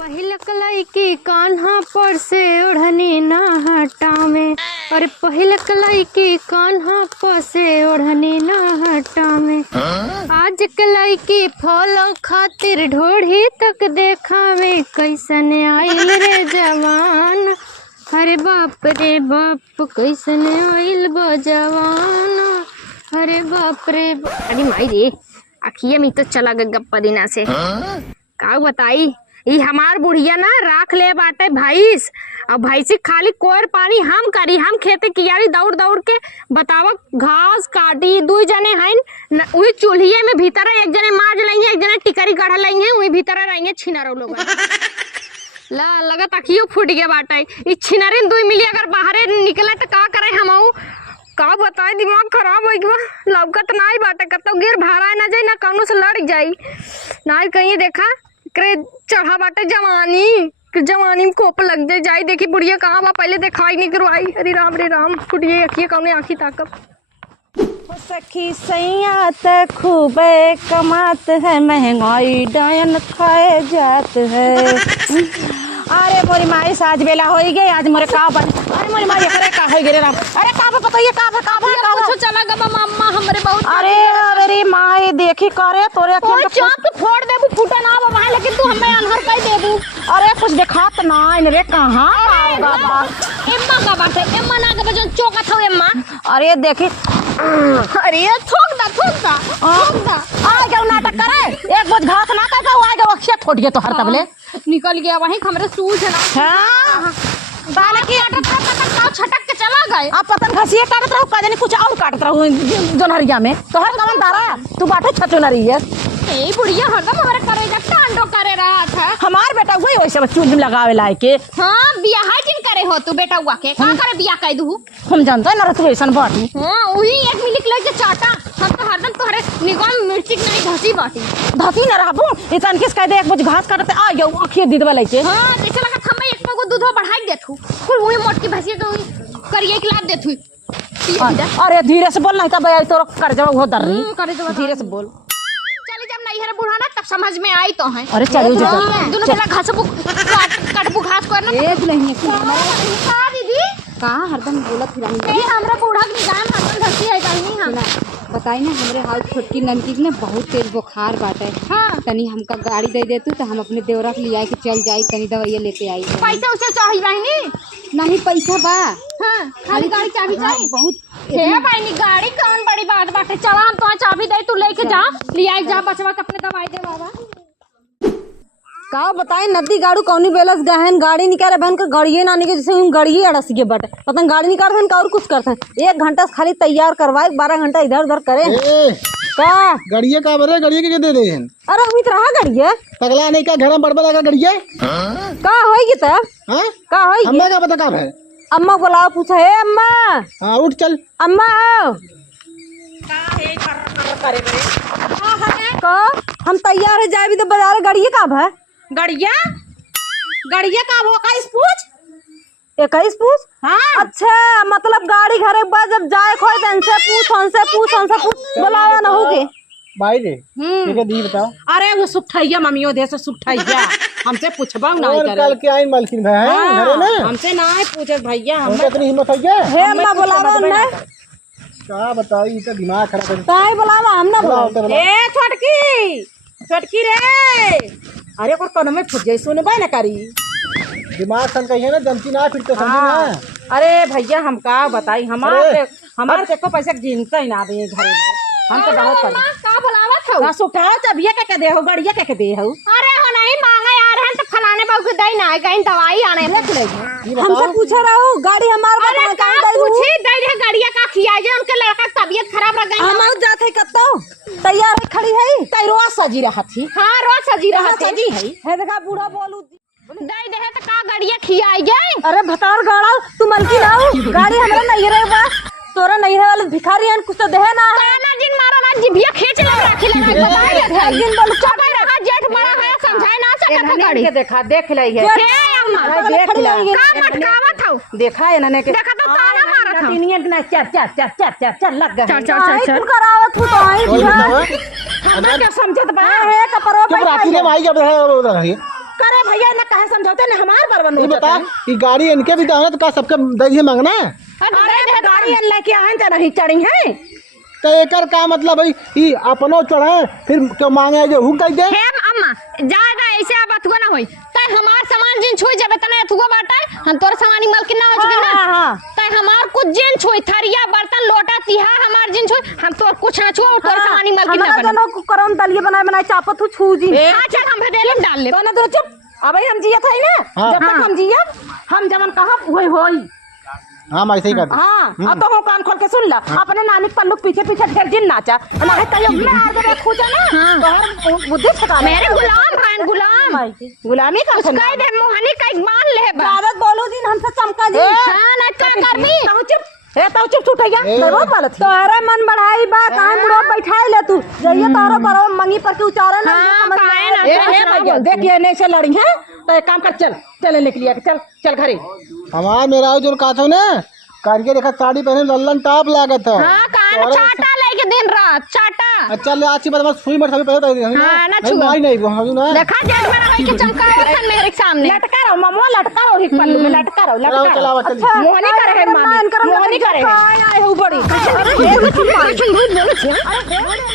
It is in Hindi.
पहिल कलाई की कान्हा पर से ओढ़नी ना हटावे। अरे पहिल कलाई की कान्हा पर से ओढ़नी ना हटावे। आज कलाई की फॉलो खातिर ढोढ़ी तक देखावे। कैसन आइल रे जवान, अरे बाप रे बाप कैसन आइल बा जवान, अरे बाप रे बाप। अरे माई रे अखिया में तो चला गया गप्पा दिना से। का बताई ये हमार बुढ़िया ना राख ले बाटे भैंस, और भैंसी खाली कोर पानी हम करी, हम खेते कियारी दौड़ दौड़ के बतावा घास काटी। दू जने हैं वही चूल्हिए में भीतर, एक जने मार लेंगे, एक जने टिकरी गढ़ लेंगे, वही भीतर रहेंगे छिनारो लोग। ला लगा तकियो फूट गया बाटे। ये छिनारे दुई मिली अगर बाहरे निकले तो का करे हम का बताए, दिमाग खराब हो गया। लौकत नहीं बाटे कतो गिर भाड़ा ना जाए ना कौनो से लड़ जाई ना कहीं। देखा करे चढ़ा बाटे जवानी, जवानी में कोप लग दे जाई। देखी बुढ़िया कहाँ बा पहले दिखाई नहीं करवाई। अरे राम बुढ़िया अखिए कौने आँखी ताकब। सखी सैया त खूबे कमात है, महंगाई डायन खाए जात है। अरे मोरी माई साज बेला हो गई आज मोरे का बन। अरे मोरी माई अरे का हो गए राम। अरे का पता ये का कुछ चला गबा मम्मा हमरे बहुत। अरे अरे माई देखी करे तोरे और चाप फोड़ देबू फूटा ना बा, लेकिन तू हमें अनहर कह देबू। अरे कुछ दिखात ना रे कहां बाबा एम्मा का बाटे, एम्मा ना के बजन चौका था एम्मा। अरे देखी अरे थोक दा आ गया नाटक करे। एक बोझ घास ना का आ गया अक्षय फोड़ गया तो हर तबले निकल गया वहीं हमरे सूझ ना। हां बाला की आटा का छटक के चला गए। आप पतंग खसिए काटत रहू का जाने कुछ और काटत रहू जोनहरिया में। तो हर कमन तारा तू बाटे छचो नरी है। ए बुढ़िया हरदम हमारे करेजा टांडो करे रहा था। हमार बेटा वही वैसे चूल में लगावे लाए के। हां बियाह जिन करे हो तू बेटा हुआ के का करे बियाह कह दू। हम जानता ना तू ऐसन बाटी। हां वही एक मिनट लग के चाटा हम तो हरदम तोहरे निगाह में मिर्ची नहीं धसी बाटी। धसी ना रहबो इतन किस कह दे एक बोझ घास काटते आ गयो आंखिए दीदवा लेके। हां जैसे लगा हम एक को दूधो बढ़ाई देथू फिर वही मोटकी भैंसी को करिए एक लाद देथू। अरे धीरे से बोल नहीं तब तो कर जाओ वो दर्री धीरे से बोल। चले जब नहीं है बुढ़ाना तब समझ में आई तो है। अरे चलो जो दोनों पहला घास काटबू घास को ना एक नहीं का दीदी का हरदम बोलत फिरानी। ए हमरा बूढ़ा के निगाह में हरदम धसी है कहीं हम बताई ना हमरे हाल छोटकी ननकी ने बहुत तेज बुखार बाटे। हाँ तनी हमका गाड़ी दे दे तू तो हम अपने देवरा के लिया के चल जाई तनी दवाइया लेके आई। पैसा उसे चाहिए नहीं नहीं पैसा बा। हाँ खाली गाड़ी चाबी चाहिए बहुत हे भाई नी गाड़ी कौन बड़ी बात बाटे। चला हम तो चाबी दे तू लेके जा लिया जा बचवा के अपने दवाई दे बाबा। का बताए नदी गाड़ू कौनी बेलस गहन गाड़ी निकाले बहन के गाड़िए ना निकले जैसे हम गाड़िए अड़स गए बट पता गाड़ी निकाल बहन का और कुछ करते हैं। 1 घंटा से खाली तैयार करवाए 12 घंटा इधर उधर करे का गड़िए का बरे गड़िए के दे दे। अरे हम इतना गड़िए पगला नहीं का घर में बड़बड़ा का गड़िए का होएगी तब हां का होएगी हमें का पता का है। अम्मा बुलाओ पूछा है अम्मा। हां उठ चल अम्मा आओ का है करे बरे का हम तैयार है जाए भी तो बाजार गड़िए का है गड़िया गड़िया का वो 21 पूछ 21 पूछ। हाँ अच्छा मतलब गाड़ी घरे बा जब जाए खोए तन से पूछ बुलावा ना होगे भाई रे ठीक है दी बताओ। अरे वो सुखैया मम्मियों दे से सुखैया हमसे पूछबा ना और कल के आई मालकिन भाई घरे ना हमसे ना है पूछे भैया हम इतनी हिम्मत है हे अम्मा बुलावा ना का बताई तो दिमाग खराब कर काहे बुलावा हम ना बुलाओ। ए छोटकी रे अरे को कन में फुट जाई सुनबा ना करी दिमाग सन कहिए ना जमती ना फिर तो समझी ना। अरे भैया हम का बताई हमारे देखो पैसा गिनते ही ना आवे घरे में हम तो बहुत कर का बुलावा था ना सुठाओ चबिया के दे हो गड़िया के दे हो। अरे हो नहीं मांगा यार हैं तो फलाने बाबू के दई ना कहीं दवाई आने हमसे पूछे रहो गाड़ी हमार अरे का पूछे दई रे गाड़िया का खिया जे उनके लड़का की तबीयत खराब रह गई। हम आउ जात है कत्तो तैयार है खड़ी है तई रोज सजी रहत थी। हां रोज सजी रहत सजी है देखा बूढ़ा बोलू दई दे तो का गाड़िया खियाई गई। अरे भतार गाड़ा तू मलकी ना गाड़ी हमरा नहीं रे बा तोरा नहीं है वाले भिखारी हैं कुछ तो दे ना ना जिन मारा ना जिभिया खींच ले रखी लगा बताइए एक दिन बोल चुप रहा जेठ बड़ा है समझाए ना सकत गाड़ी के देखा देख लई है हे अम्मा देख ला का मटकावत हौ देखा है ना के देखा तो ताना मारत हौ तीनिया ना चार लग गए चल करावत हूं तो आई हमरा के समझत बा है कपरो चुप राती ने भाई जब रहे उधर है करे भैया ना कहे समझौते ना हमार बर्बाद ये नहीं बता कि गाड़ी इनके भी दाना तो का सबके दही मांगना है। अरे गाड़ी अल्लाह के आए तो नहीं चढ़ी है तो एकर का मतलब भाई ई अपनो चढ़े फिर क्यों मांगे जो हुक दे हे अम्मा ज्यादा ऐसे अब अथुआ ना होई तय हमार सामान जिन छुई जबे तना अथुआ बाटा हम तोर सामान मालकिन ना हो चुके ना तय हमार कुछ जिन छुई थरिया बर्तन लोटा तिहा हमार जिन छुई हम तोर कुछ ना छुओ तोर सामान मालकिन ना बना दोनों करन दलिए बनाए बनाए चापत हूं छू जी अच्छा हम भेडेले में डाल ले दोनों दोनों चुप अब हम जिया था ना जब तक हम जिया हम जमन कहा वही होई हम ऐसे ही कर हाँ अब तो हो कान खोल के सुन ला अपने नानी के पल्लू पीछे पीछे ढेर दिन नाचा ना है तय मैं आ गए खुजा ना तो हम बुद्धि छका मेरे गुलाम भाई गुलाम गुलामी का कह दे मोहनी का मान ले बा आदत बोलो दिन हमसे चमका जी हां ना क्या करबी ताऊ चुप ताऊ चुप छूटैया बहुत गलत तोरे मन बढ़ाई बा काहे बुढ़ो बैठाए ले तू जइए तारो बरो मंगी पर के उचारे ना समझ ना देखिए नहीं से लड़ी है तो एक काम कर चल चले निकल लिया चल चल घरे हमार मेरा जो का था ना करके देखा साड़ी पहने लल्लन टॉप लागत है। हां कान चाटा लेके दिन रात चाटा अच्छा ले आज की बात सुई मत सभी पहले हां ना छुआ नहीं नहीं वो हम ना देखा जेठ में रही के चमकावत है मेरे सामने लटका रहो मम्मा लटका रहो हिक पल्लू में लटका रहो चलाओ चलिए मोहनी करे है मामी मोहनी करे है आए हो बड़ी अरे ये तो बोले